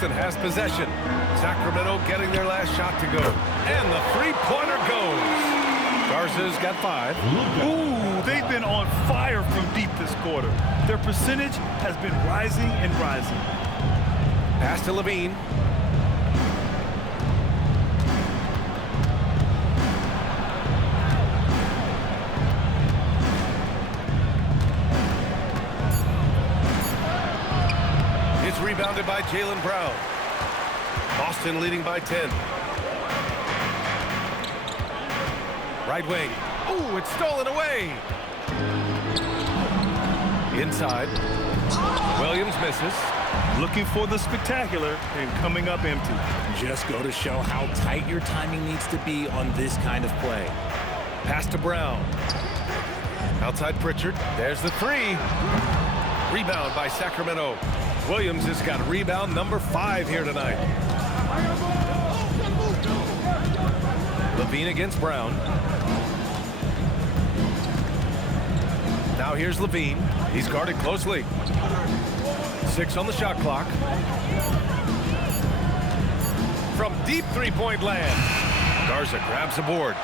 Boston has possession. Sacramento getting their last shot to go. And the three-pointer goes. Garza's got 5. Ooh, they've been on fire from deep this quarter. Their percentage has been rising and rising. Pass to Levine. It's rebounded by Jaylen Brown. Boston leading by 10. Right wing. Ooh, it's stolen away. Inside. Williams misses. Looking for the spectacular and coming up empty. Just go to show how tight your timing needs to be on this kind of play. Pass to Brown. Outside Pritchard. There's the 3. Rebound by Sacramento. Williams has got rebound number 5 here tonight. Levine against Brown. Now here's Levine. He's guarded closely. 6 on the shot clock. From deep three-point land. Garza grabs the board.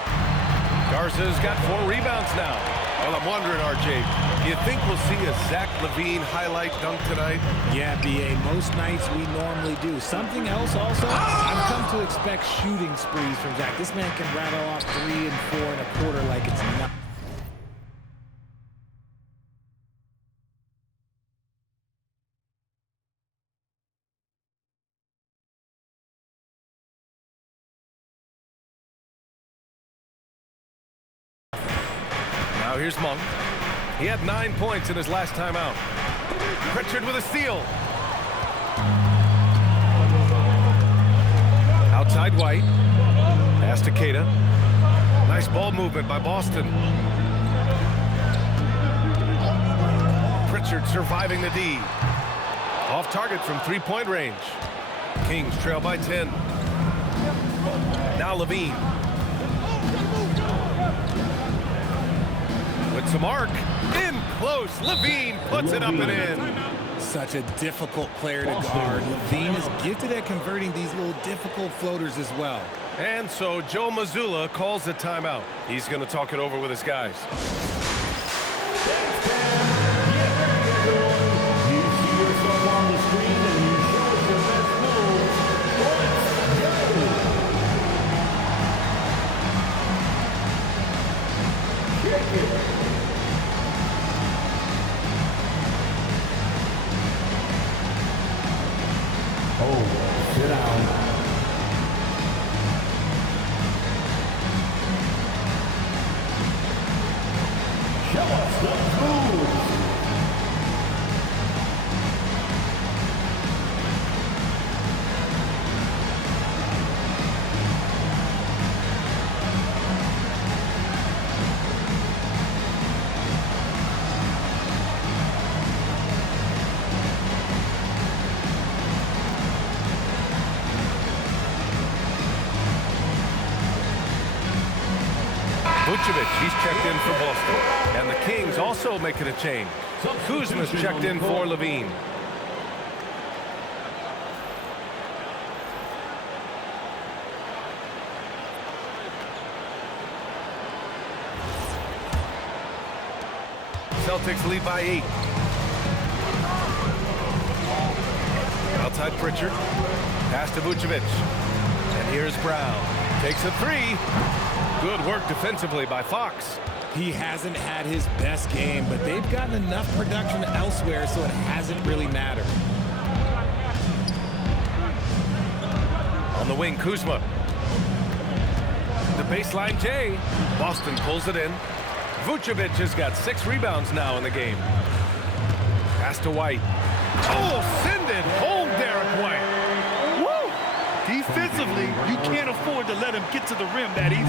Garza's got 4 rebounds now. Well, I'm wondering, RJ, do you think we'll see a Zach LaVine highlight dunk tonight? Yeah, B.A., most nights we normally do. Something else also, I've come to expect shooting sprees from Zach. This man can rattle off 3 and 4 and a quarter like it's not. Now here's Monk. He had 9 points in his last time out. Pritchard with a steal. Outside White. Pass to Keita. Nice ball movement by Boston. Pritchard surviving the D. Off target from three-point range. Kings trail by 10. Now Levine. With some arc. In close. Levine puts it up and in. Such a difficult player to guard. Levine is gifted at converting these little difficult floaters as well. And so Joe Mazzulla calls the timeout. He's going to talk it over with his guys. You see yourself on the screen and you show us your best move. Let's go. Kick it. Oh, sit down. Show us the moves. Vucevic, he's checked in for Boston. And the Kings also making a change. Kuzma's checked in for Levine. Celtics lead by 8. Outside Pritchard. Pass to Vucevic. And here's Brown. Takes a 3. Good work defensively by Fox. He hasn't had his best game, but they've gotten enough production elsewhere, so it hasn't really mattered. On the wing, Kuzma. The baseline J. Boston pulls it in. Vucevic has got 6 rebounds now in the game. Pass to White. Oh, send it home, Derek White. Defensively, you can't afford to let him get to the rim that easy.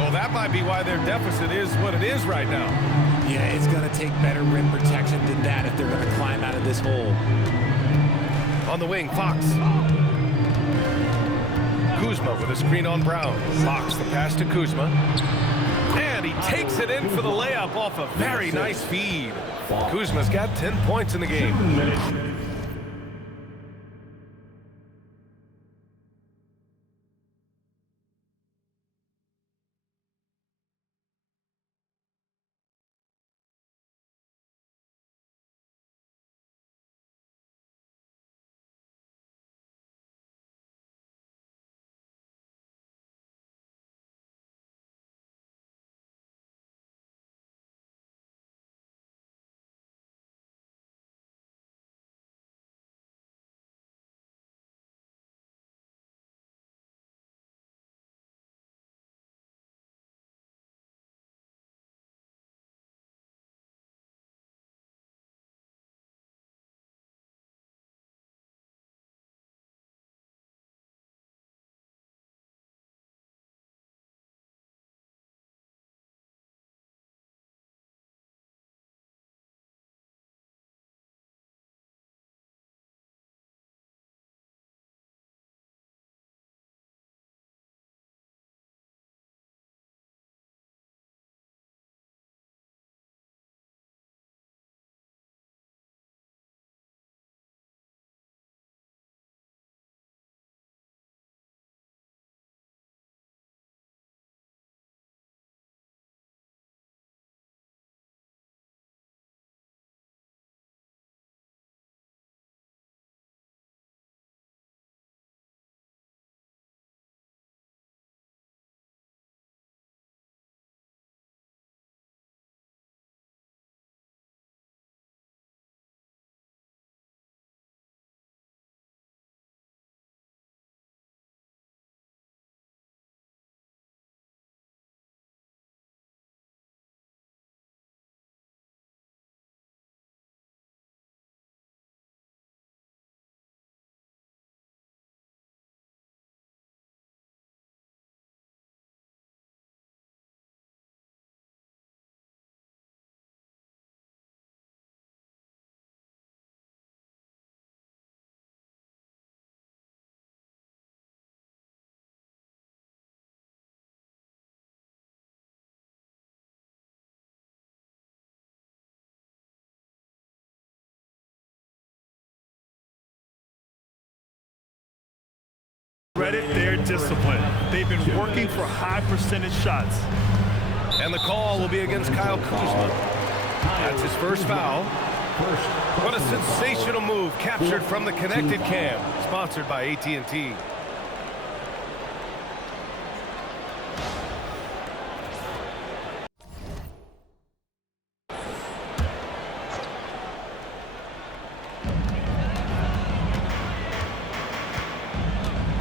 Well, that might be why their deficit is what it is right now. Yeah, it's going to take better rim protection than that if they're going to climb out of this hole. On the wing, Fox. Kuzma with a screen on Brown. Fox the pass to Kuzma. And he takes it in for the layup off a very nice feed. Kuzma's got 10 points in the game. credit their discipline. They've been working for high percentage shots. And the call will be against Kyle Kuzma. That's his first foul. What a sensational move captured from the connected cam, sponsored by AT&T.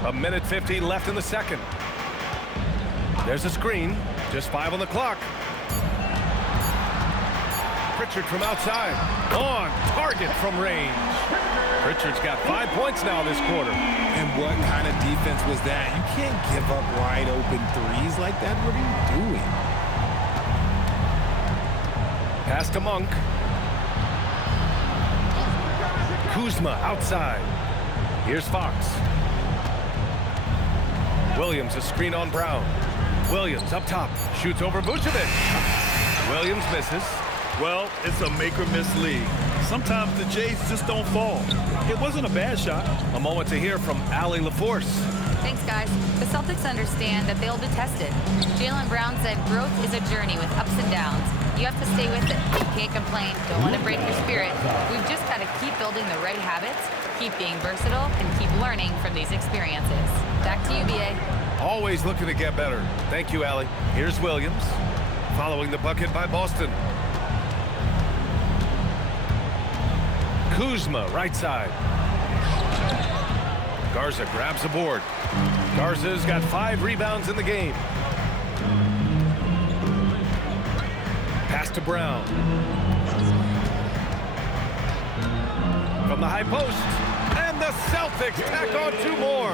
A minute 15 left in the second. There's a screen. Just 5 on the clock. Pritchard from outside. On target from range. Pritchard's got 5 points now this quarter. And what kind of defense was that? You can't give up wide open threes like that. What are you doing? Pass to Monk. Kuzma outside. Here's Fox. Williams a screen on Brown. Williams up top. Shoots over Vucevic. Williams misses. Well, it's a make-or-miss league. Sometimes the Jays just don't fall. It wasn't a bad shot. A moment to hear from Allie LaForce. Thanks, guys. The Celtics understand that they'll be tested. Jaylen Brown said growth is a journey with ups and downs. You have to stay with it. You can't complain. Don't let it break your spirit. We've just got to keep building the right habits, keep being versatile, and keep learning from these experiences. Back to you, B.A. Always looking to get better. Thank you, Allie. Here's Williams. Following the bucket by Boston. Kuzma, right side. Garza grabs the board. Garza's got 5 rebounds in the game. Pass to Brown. From the high post. And the Celtics tack on 2 more.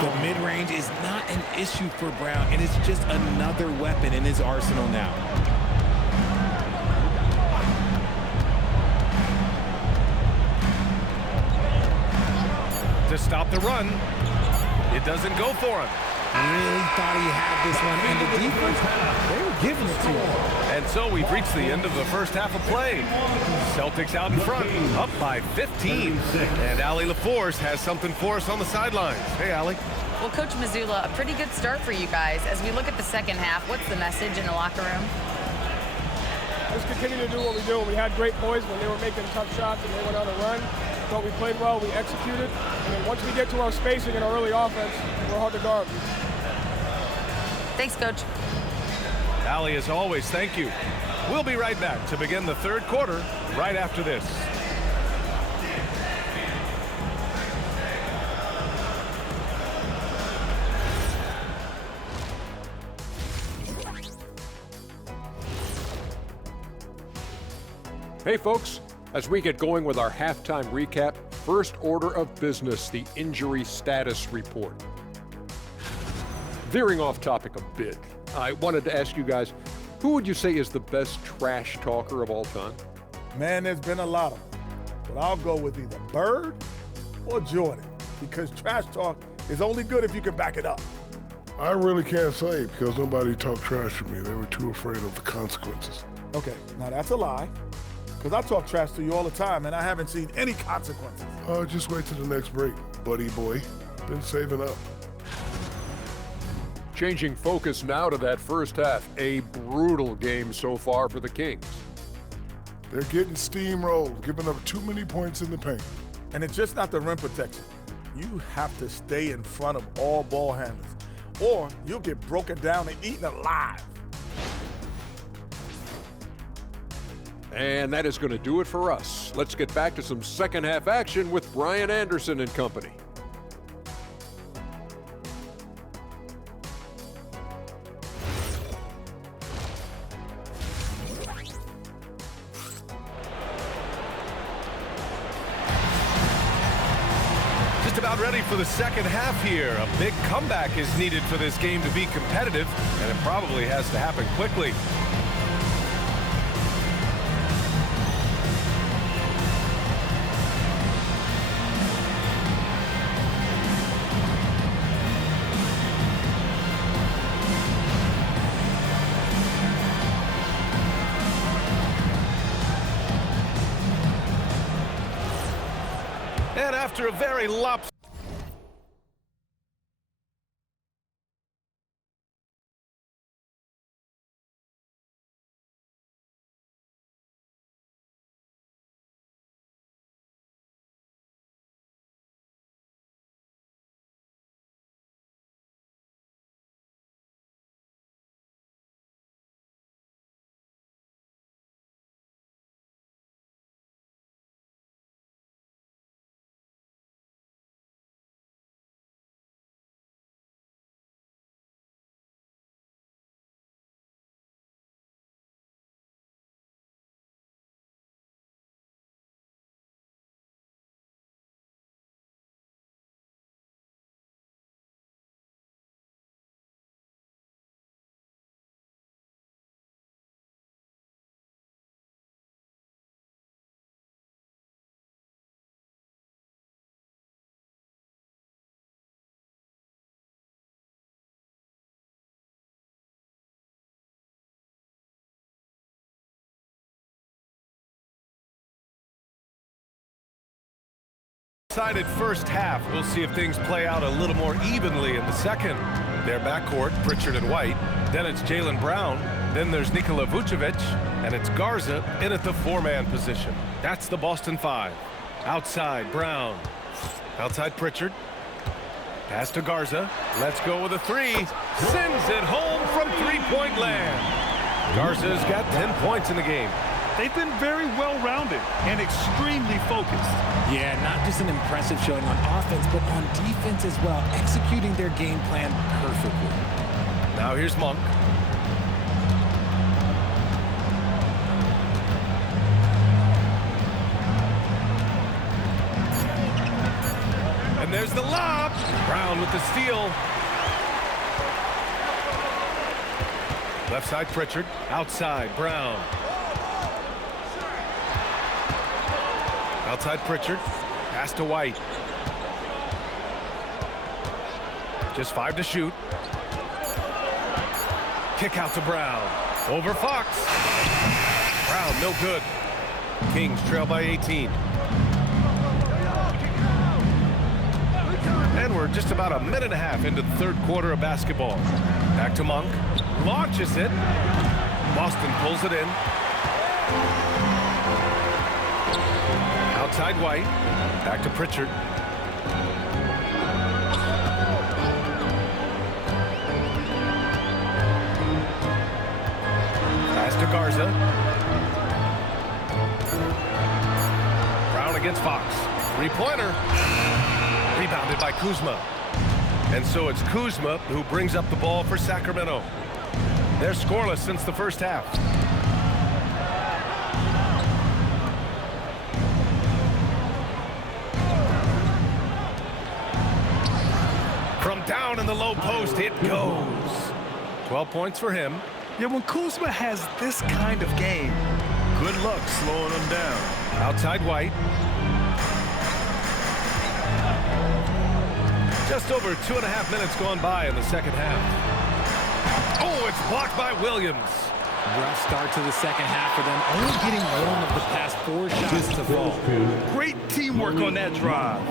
The mid-range is not an issue for Brown, and it's just another weapon in his arsenal now. To stop the run. It doesn't go for him. Really thought he had this one, and the defense, they were giving it to him. And so we've reached the end of the first half of play. Celtics out in front, up by 15. And Allie LaForce has something for us on the sidelines. Hey, Allie. Well, Coach Mazzulla, a pretty good start for you guys. As we look at the second half, what's the message in the locker room? Just continue to do what we do. We had great boys when they were making tough shots and they went on a run. But we played well, we executed. And then once we get to our spacing and our early offense, we're hard to guard. Thanks, Coach. Allie, as always, thank you. We'll be right back to begin the third quarter right after this. Hey folks, as we get going with our halftime recap, first order of business, the injury status report. Veering off topic a bit, I wanted to ask you guys, who would you say is the best trash talker of all time? Man, there's been a lot of them, but I'll go with either Bird or Jordan, because trash talk is only good if you can back it up. I really can't say because nobody talked trash to me. They were too afraid of the consequences. Okay, now that's a lie, because I talk trash to you all the time, and I haven't seen any consequences. Just wait till the next break, buddy boy. Been saving up. Changing focus now to that first half, a brutal game so far for the Kings. They're getting steamrolled, giving up too many points in the paint. And it's just not the rim protection. You have to stay in front of all ball handlers, or you'll get broken down and eaten alive. And that is going to do it for us. Let's get back to some second half action with Brian Anderson and company. Just about ready for the second half here. A big comeback is needed for this game to be competitive, and it probably has to happen quickly. And after a very lopsided Decided first half. We'll see if things play out a little more evenly in the second. Their backcourt, Pritchard and White. Then it's Jaylen Brown. Then there's Nikola Vucevic. And it's Garza in at the four-man position. That's the Boston Five. Outside, Brown. Outside, Pritchard. Pass to Garza. Let's go with a three. Sends it home from three-point land. Garza's got 10 points in the game. They've been very well-rounded and extremely focused. Yeah, not just an impressive showing on offense, but on defense as well, executing their game plan perfectly. Now here's Monk. And there's the lob. Brown with the steal. Left side, Pritchard. Outside, Brown. Outside, Pritchard. Pass to White. Just 5 to shoot. Kick out to Brown. Over Fox. Brown, no good. Kings trail by 18. And we're just about a minute and a half into the third quarter of basketball. Back to Monk. Launches it. Boston pulls it in. Outside White. Back to Pritchard. Pass to Garza. Brown against Fox. Three-pointer. Rebounded by Kuzma. And so it's Kuzma who brings up the ball for Sacramento. They're scoreless since the first half. From down in the low post, it goes. 12 points for him. Yeah, when Kuzma has this kind of game, good luck slowing him down. Outside White. Just over 2.5 minutes gone by in the second half. Oh, it's blocked by Williams. Rough start to the second half for them, only getting one of the past 4 shots to fall. Great teamwork on that drive,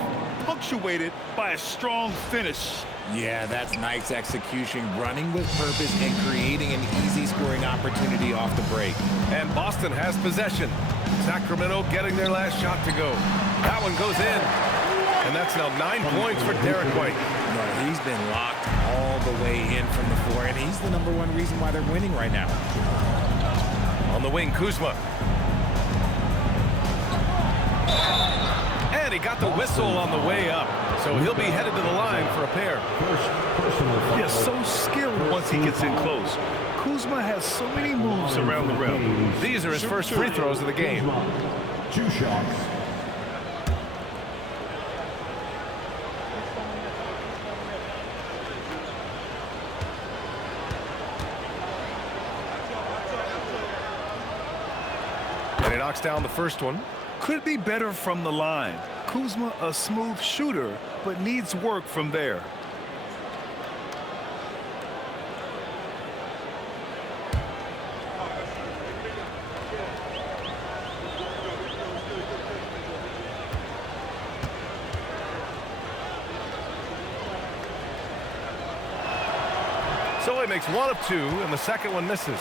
punctuated by a strong finish. Yeah, that's nice execution, running with purpose and creating an easy scoring opportunity off the break. And Boston has possession. Sacramento getting their last shot to go. That one goes in. And that's now 9 points for Derek White. No, he's been locked all the way in from the floor, and he's the #1 reason why they're winning right now. On the wing, Kuzma. And he got the whistle on the way up. So he'll be headed to the line for a pair. Yeah, so skilled once he gets in close. Kuzma has so many moves around the rim. These are his first free throws of the game. 2 shots. And he knocks down the first one. Could be better from the line. Kuzma, a smooth shooter, but needs work from there. So he makes 1 of 2, and the second one misses.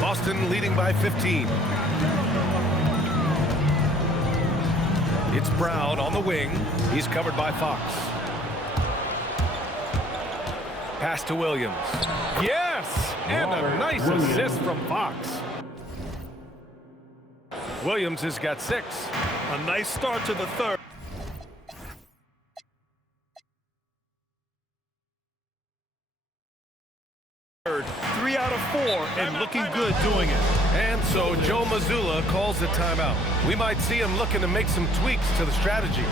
Boston leading by 15. It's Brown on the wing. He's covered by Fox. Pass to Williams. Yes! And a nice assist from Fox. Williams has got 6. A nice start to the third. Three out of 4 and looking good doing it. And so Joe Mazzulla calls the timeout. We might see him looking to make some tweaks to the strategy.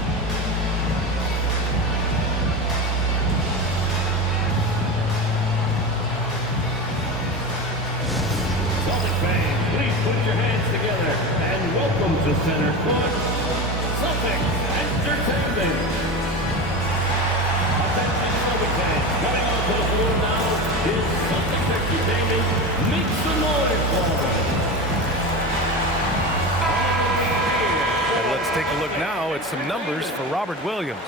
Celtic fans, please put your hands together and welcome to center court, Celtic Entertainment. Attention Celtic fans, coming onto the floor now is Celtic Entertainment. Make some noise for them. And let's take a look now at some numbers for Robert Williams.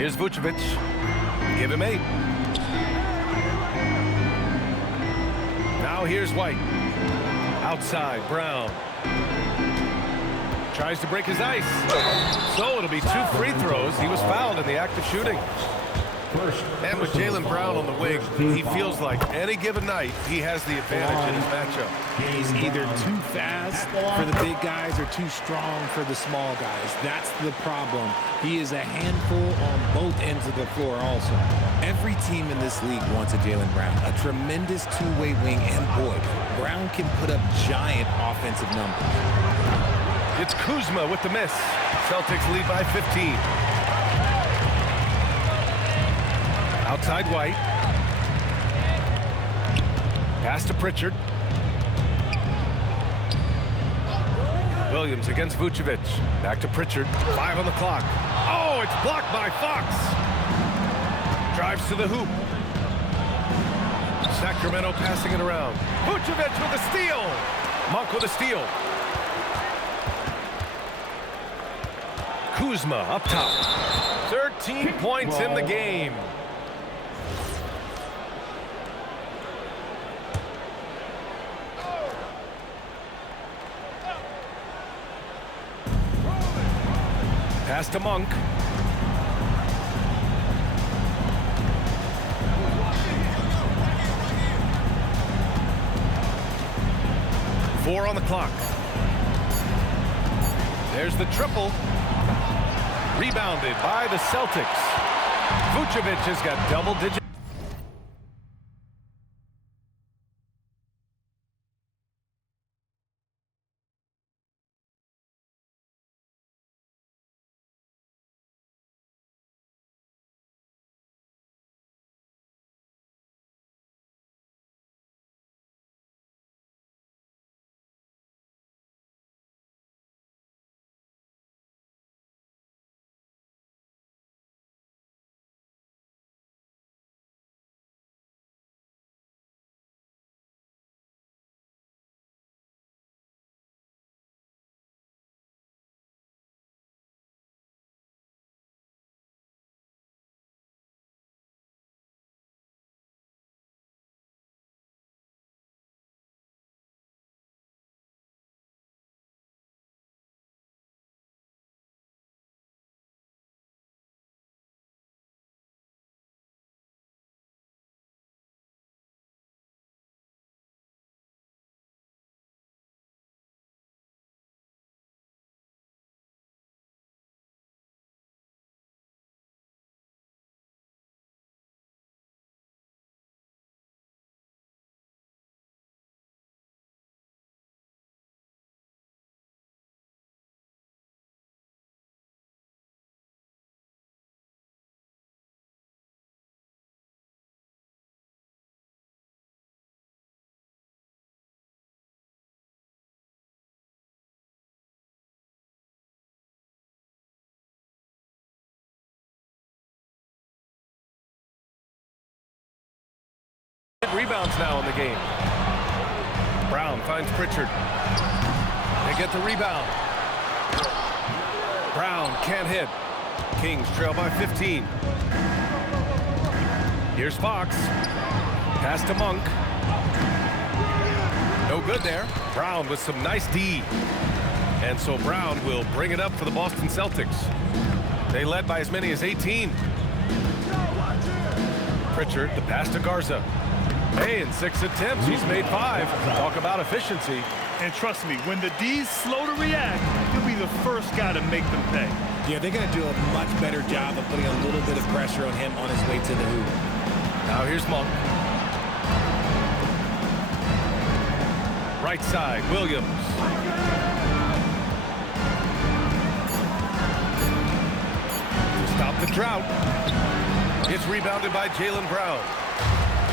Here's Vucevic. Give him 8. Now here's White. Outside, Brown. Tries to break his ice. So it'll be 2 free throws. He was fouled in the act of shooting. And with Jaylen Brown on the wing, he feels like any given night he has the advantage in his matchup. He's either too fast for the big guys or too strong for the small guys. That's the problem. He is a handful on both ends of the floor also. Every team in this league wants a Jaylen Brown, a tremendous two-way wing, and boy, Brown can put up giant offensive numbers. It's Kuzma with the miss. Celtics lead by 15. Outside White. Pass to Pritchard. Williams against Vucevic. Back to Pritchard. 5 on the clock. Oh, it's blocked by Fox. Drives to the hoop. Sacramento passing it around. Vucevic with a steal. Monk with a steal. Kuzma up top. 13 points in the game. Pass to Monk. Four on the clock. There's the triple. Rebounded by the Celtics. Vucevic has got double-digit. Rebounds now in the game. Brown finds Pritchard. They get the rebound. Brown can't hit. Kings trail by 15. Here's Fox. Pass to Monk. No good there. Brown with some nice D. And so Brown will bring it up for the Boston Celtics. They led by as many as 18. Pritchard, the pass to Garza. Hey, in 6 attempts, he's made 5. Talk about efficiency. And trust me, when the D's slow to react, he'll be the first guy to make them pay. Yeah, they're going to do a much better job of putting a little bit of pressure on him on his way to the hoop. Now here's Monk. Right side, Williams. To stop the drought. It's rebounded by Jaylen Brown.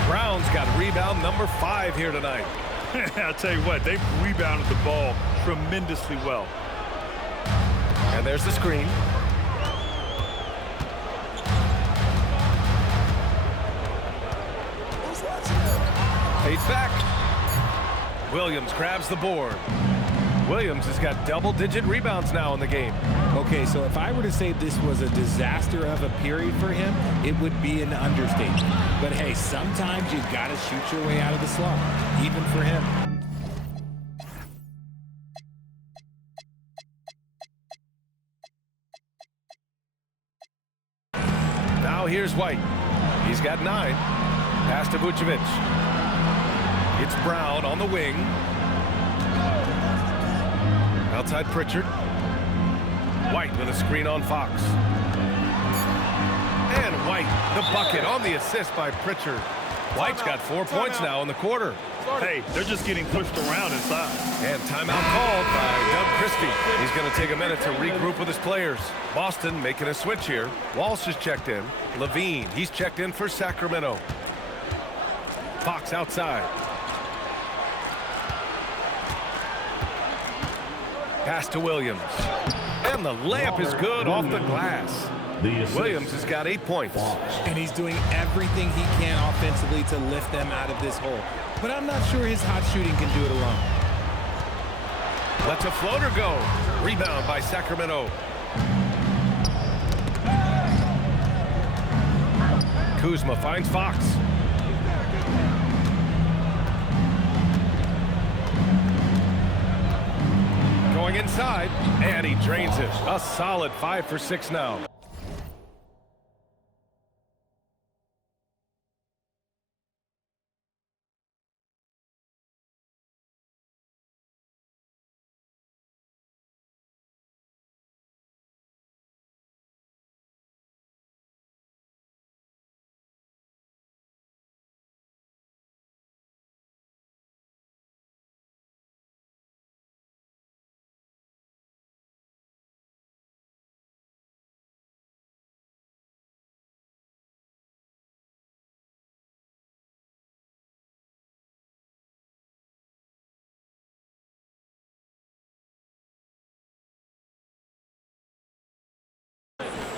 Brown's got rebound number 5 here tonight. I'll tell you what, they've rebounded the ball tremendously well. And there's the screen. Fades back. Williams grabs the board. Williams has got double-digit rebounds now in the game. Okay, so if I were to say this was a disaster of a period for him, it would be an understatement. But hey, sometimes you got to shoot your way out of the slump, even for him. Now here's White. He's got 9. Pass to Vucevic. It's Brown on the wing. Outside Pritchard. White with a screen on Fox. And White, the bucket on the assist by Pritchard. White's got 4 points now in the quarter. Hey, they're just getting pushed around inside. And timeout called by Doug Christie. He's going to take a minute to regroup with his players. Boston making a switch here. Walsh is checked in. Levine, he's checked in for Sacramento. Fox outside. Pass to Williams. And the layup is good off the glass. Williams has got 8 points. And he's doing everything he can offensively to lift them out of this hole. But I'm not sure his hot shooting can do it alone. Lets a floater go. Rebound by Sacramento. Kuzma finds Fox. Going inside, and he drains it. A solid 5 for 6 now.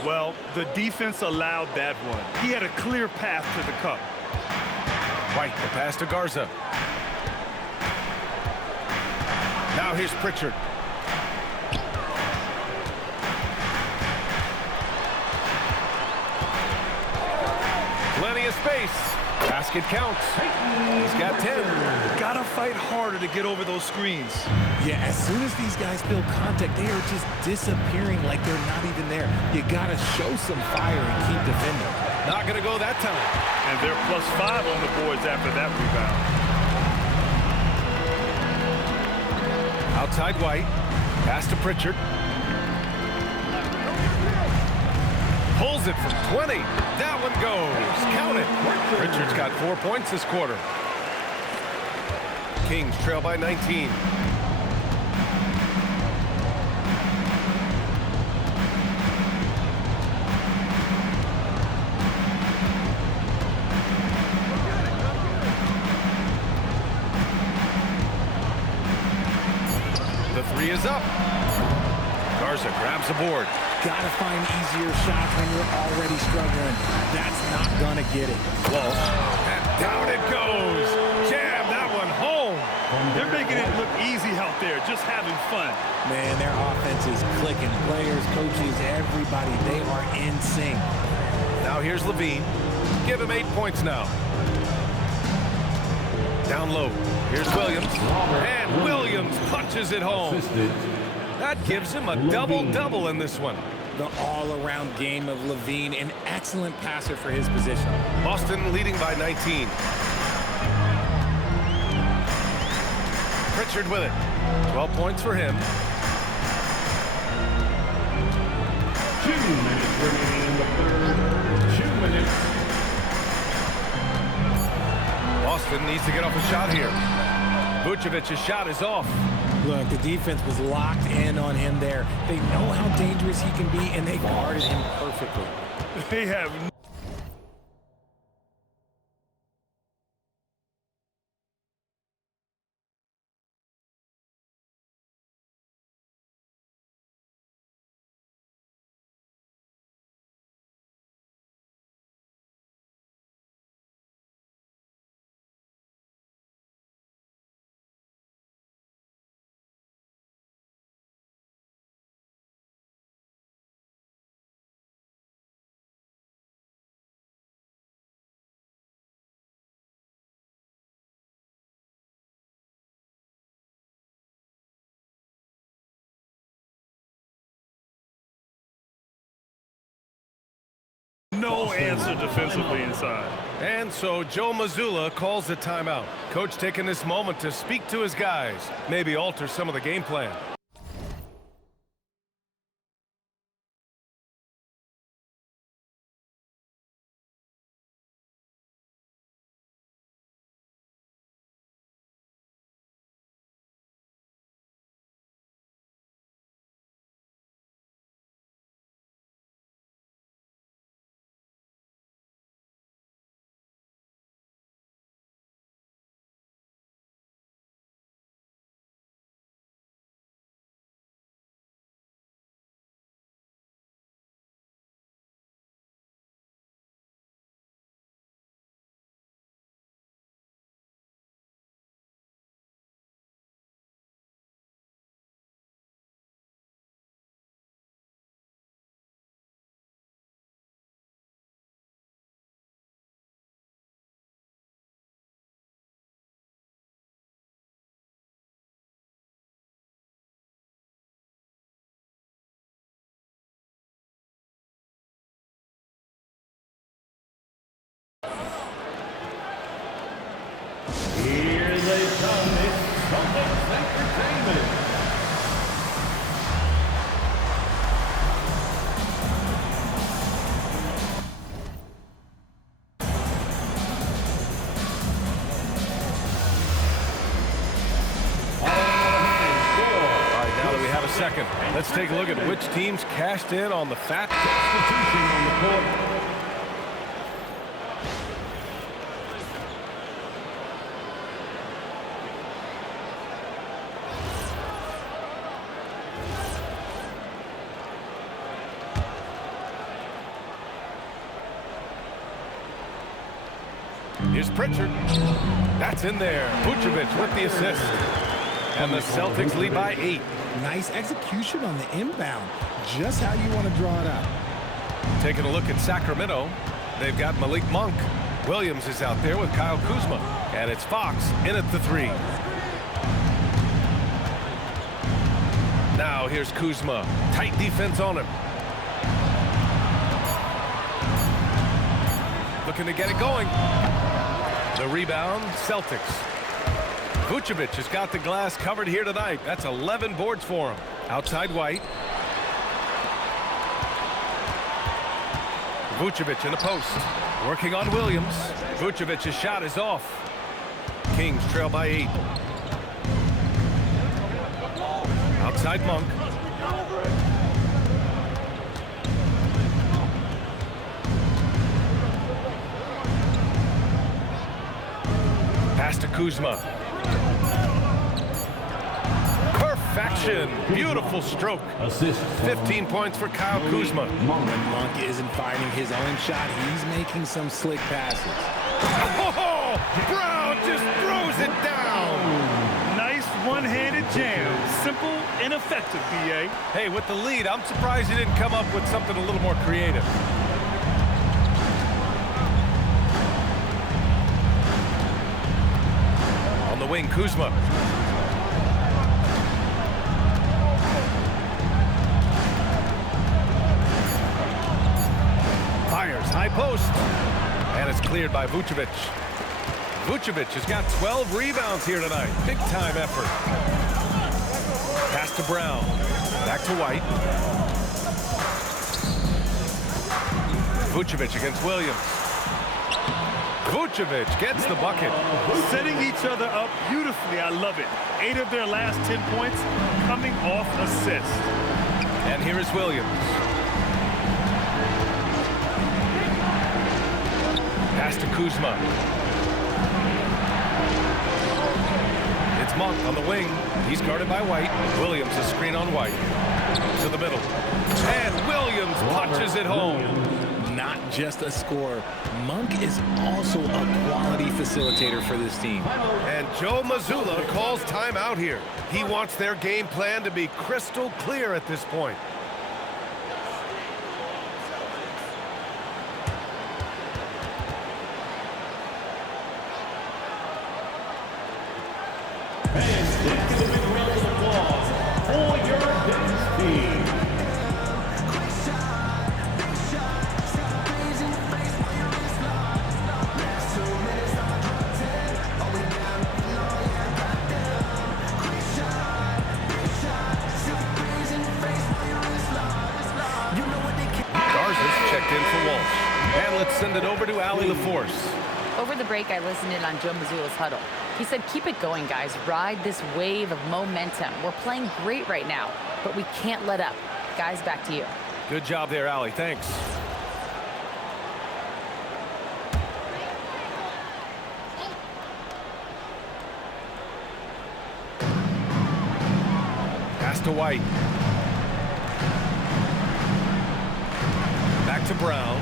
Well, the defense allowed that one. He had a clear path to the cup. White, the pass to Garza. Now here's Pritchard. Plenty of space. Basket counts. He's got 10. Gotta fight harder to get over those screens. Yeah, as soon as these guys feel contact, they are just disappearing like they're not even there. You gotta show some fire and keep defending. Not gonna go that time. And they're +5 on the boards after that rebound. Outside White. Pass to Pritchard. Pulls it from 20. That one goes. Count it. Pritchard's got 4 points this quarter. Kings trail by 19. The 3 is up. Garza grabs the board. Gotta find easier shots when you're already struggling. That's not gonna get it. Walsh. And down it goes. Jam that one home. They're making it look easy out there, just having fun. Man, their offense is clicking. Players, coaches, everybody, they are in sync. Now here's Levine. Give him 8 points now. Down low. Here's Williams. And Williams punches it home. That gives him a double-double in this one. The all-around game of Levine, an excellent passer for his position. Boston leading by 19. Pritchard with it. 12 points for him. 2 minutes remaining in the third. 2 minutes. Boston needs to get off a shot here. Vucevic's shot is off. Look, the defense was locked in on him there. They know how dangerous he can be, and they guarded him perfectly. They have no answer defensively inside. And so Joe Mazzulla calls the timeout. Coach taking this moment to speak to his guys, maybe alter some of the game plan. Here they come. It's Celtics Entertainment. All right, now that we have a second, let's take a look at which teams cashed in on the fat Substitution on the court. Here's Pritchard. That's in there. Vucevic with the assist. And the Celtics lead by 8. Nice execution on the inbound. Just how you want to draw it up. Taking a look at Sacramento, they've got Malik Monk. Williams is out there with Kyle Kuzma. And it's Fox in at the 3. Now here's Kuzma. Tight defense on him. Looking to get it going. The rebound, Celtics. Vucevic has got the glass covered here tonight. That's 11 boards for him. Outside White. Vucevic in the post. Working on Williams. Vucevic's shot is off. Kings trail by 8. Outside Monk. Pass to Kuzma. Perfection. Beautiful stroke. Assist. 15 points for Kyle Kuzma. When Monk isn't finding his own shot, he's making some slick passes. Oh, Brown just throws it down. Nice one-handed jam. Simple and effective, BA. Hey, with the lead, I'm surprised he didn't come up with something a little more creative. On the wing, Kuzma. Fires, high post. And it's cleared by Vucevic. Vucevic has got 12 rebounds here tonight. Big time effort. Pass to Brown. Back to White. Vucevic against Williams. Vucevic gets the bucket. Setting each other up beautifully. I love it. 8 of their last 10 points coming off assists. And here is Williams. Pass to Kuzma. It's Monk on the wing. He's guarded by White. Williams a screen on White. To the middle. And Williams punches it home. Not just a scorer, Monk is also a quality facilitator for this team. And Joe Mazzulla calls timeout here. He wants their game plan to be crystal clear at this point. And let's send it over to Allie LaForce. Over the break, I listened in on Joe Mazzulla's huddle. He said, keep it going, guys. Ride this wave of momentum. We're playing great right now, but we can't let up. Guys, back to you. Good job there, Allie. Thanks. Pass to White. Back to Brown.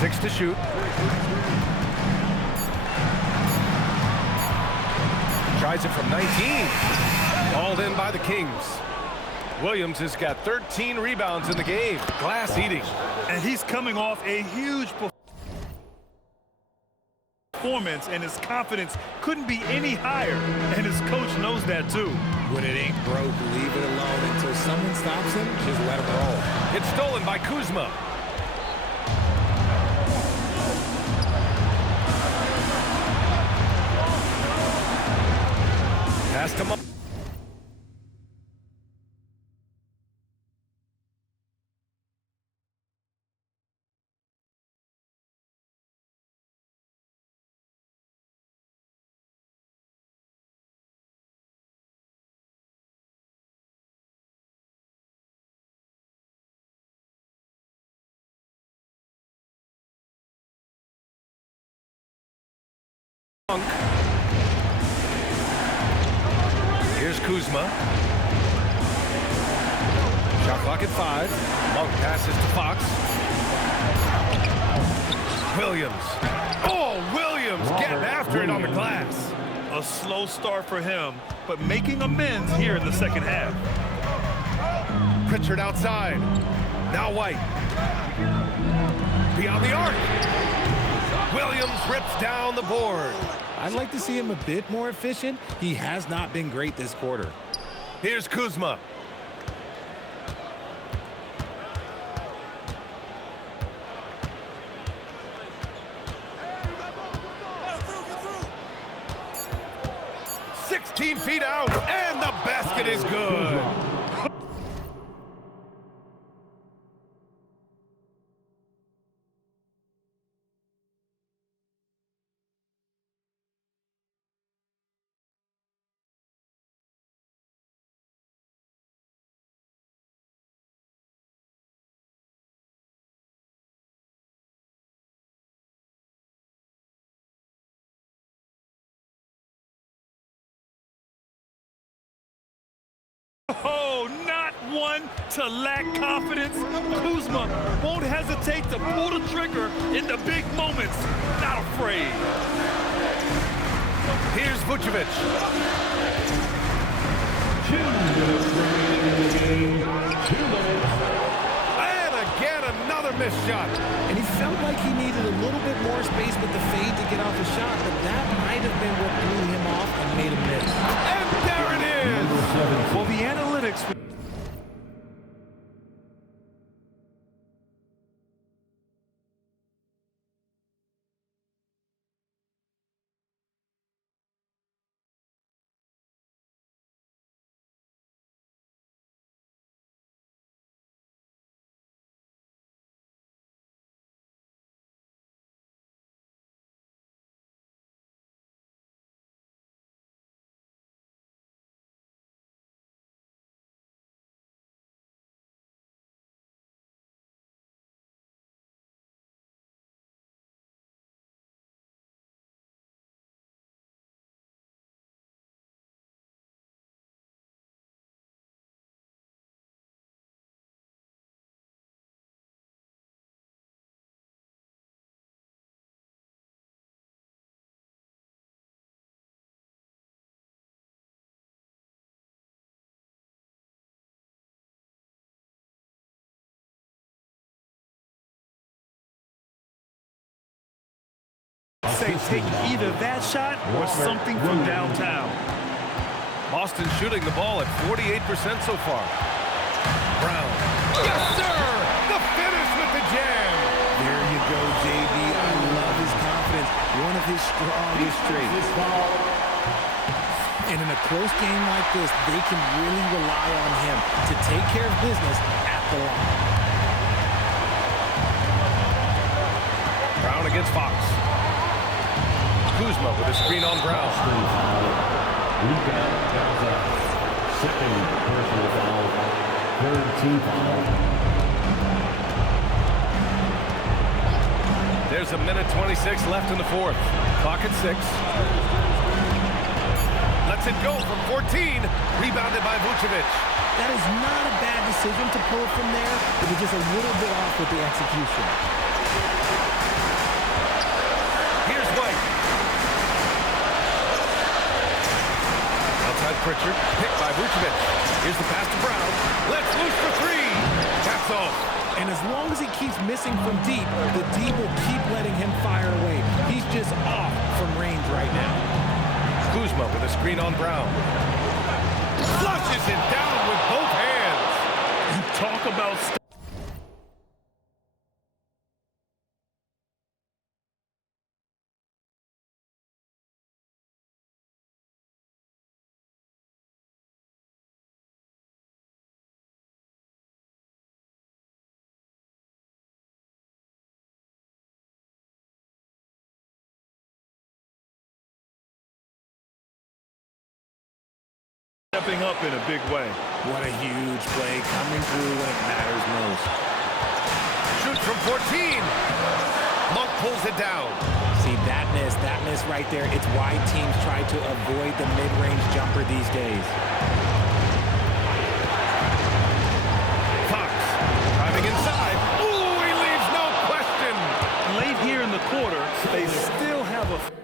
6 to shoot. Tries it from 19. Hauled in by the Kings. Williams has got 13 rebounds in the game. Glass eating. And he's coming off a huge performance, and his confidence couldn't be any higher. And his coach knows that too. When it ain't broke, leave it alone until someone stops him. Just let him roll. It's stolen by Kuzma. Pass to Monk. Here's Kuzma. Shot clock at 5. Monk passes to Fox. Williams. Oh, Williams getting after it on the glass. A slow start for him, but making amends here in the second half. Pritchard outside. Now White. Beyond the arc. Williams rips down the board. I'd like to see him a bit more efficient. He has not been great this quarter. Here's Kuzma. "16 feet out, and the basket is good." Oh, not one to lack confidence. Kuzma won't hesitate to pull the trigger in the big moments. Not afraid. Here's Vucevic. 2 minutes remaining in the game. 2 minutes. And again, another missed shot. And he felt like he needed a little bit more space with the fade to get off the shot, but that might have been what threw him off and made him miss. And there it is. Well, the analytics. Say take either that shot or something from downtown. Boston shooting the ball at 48% so far. Brown. Yes, sir! The finish with the jam. There you go, JB. I love his confidence. One of his strongest traits. And in a close game like this, they can really rely on him to take care of business at the line. against Fox. Kuzma with a screen on Brown. Second personal foul, third team foul. There's a minute 26 left in the fourth. Clock at 6. Lets it go from 14. Rebounded by Vucevic. That is not a bad decision to pull from there. It was just a little bit off with the execution. Here's White. Outside Pritchard. Picked by Vucevic. Here's the pass to Brown. Let's loose for 3. That's off. And as long as he keeps missing from deep, the D will keep letting him fire away. He's just off from range right now. Kuzma with a screen on Brown. Flushes it down with both hands. Talk about stepping up in a big way. What a huge play coming through when it matters most. Shoots from 14. Monk pulls it down. See, that miss right there. It's why teams try to avoid the mid-range jumper these days. Fox driving inside. Ooh, he leaves no question. Late here in the quarter, they still have a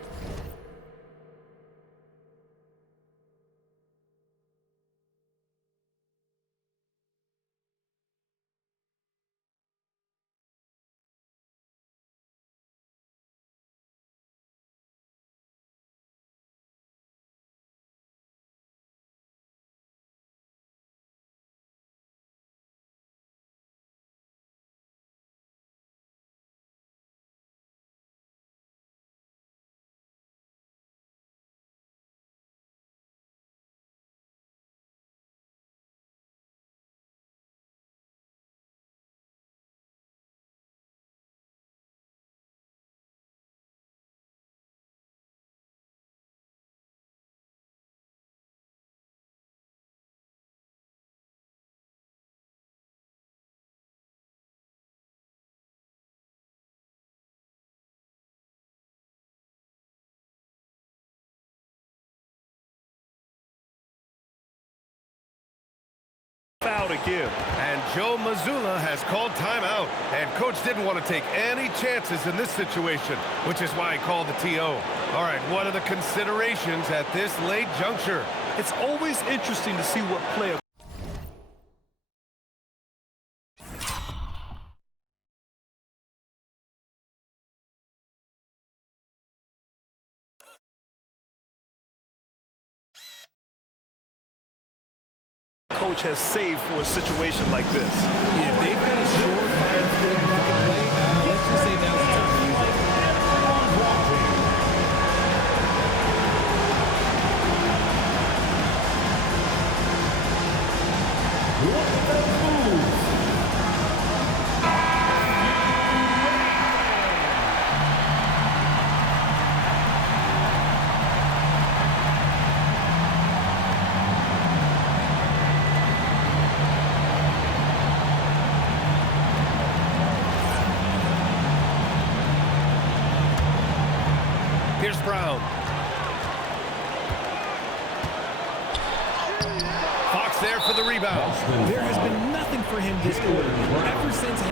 foul to give. And Joe Mazzulla has called timeout. And coach didn't want to take any chances in this situation, which is why he called the TO. All right, what are the considerations at this late juncture? It's always interesting to see what play coach has saved for a situation like this. Yeah, if they've got a short, fire-footed bucket play, let's just say now's the time to use it. Here's Brown. Fox there for the rebound. There has been nothing for him this quarter. Ever since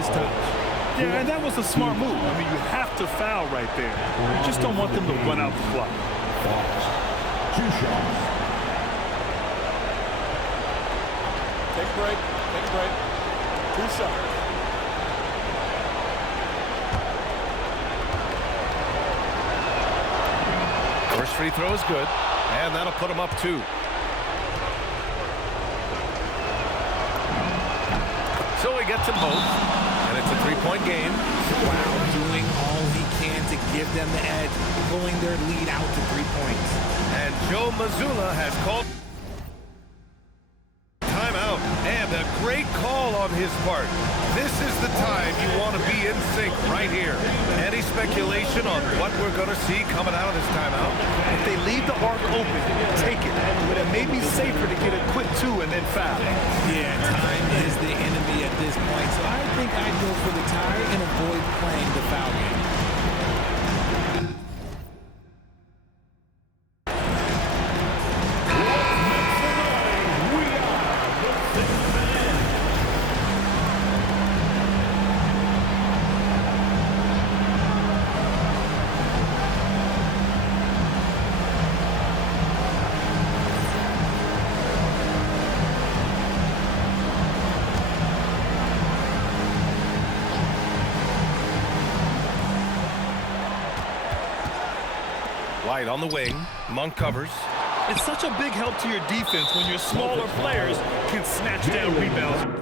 his touch. Yeah, and that was a smart move. I mean, you have to foul right there. You just don't want them to run out the clock. Two shots. Take a break. Take a break. 2 shots. First free throw is good, and that'll put him up 2. So he gets them both, and it's a 3-point game. Wow, doing all he can to give them the edge, pulling their lead out to 3 points. And Joe Mazzulla has called timeout, and a great call on his part. This is the time you want to be in sync right here. Any speculation on what we're going to see coming out of this timeout? If they leave the arc open, take it. But it may be safer to get a quick 2 and then foul. Yeah, time is the enemy at this point, so I think I'd go for the tie and avoid playing the foul game. White on the wing. Monk covers. It's such a big help to your defense when your smaller players can snatch down rebounds.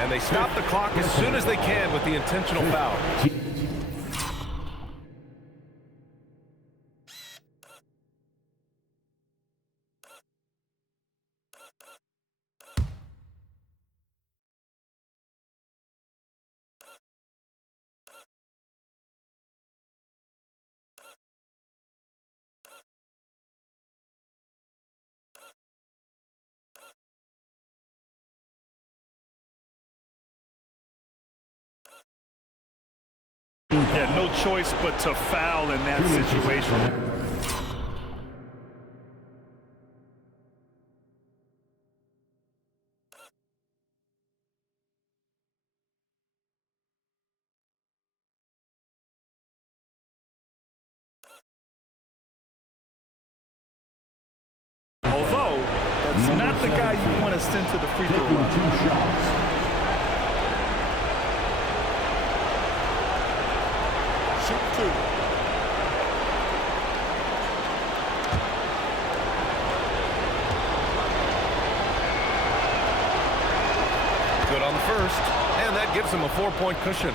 And they stop the clock as soon as they can with the intentional foul. Yeah, no choice but to foul in that situation. Although, that's not the guy you want to send to the free throw line. 2 shots. Shoot 2. Good on the first, and that gives him a 4-point cushion.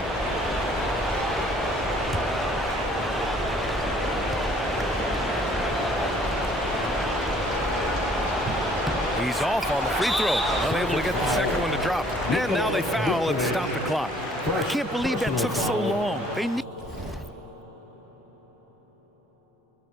He's off on the free throw, unable to get the second one to drop. And now they foul and stop the clock. I can't believe that took so long. They need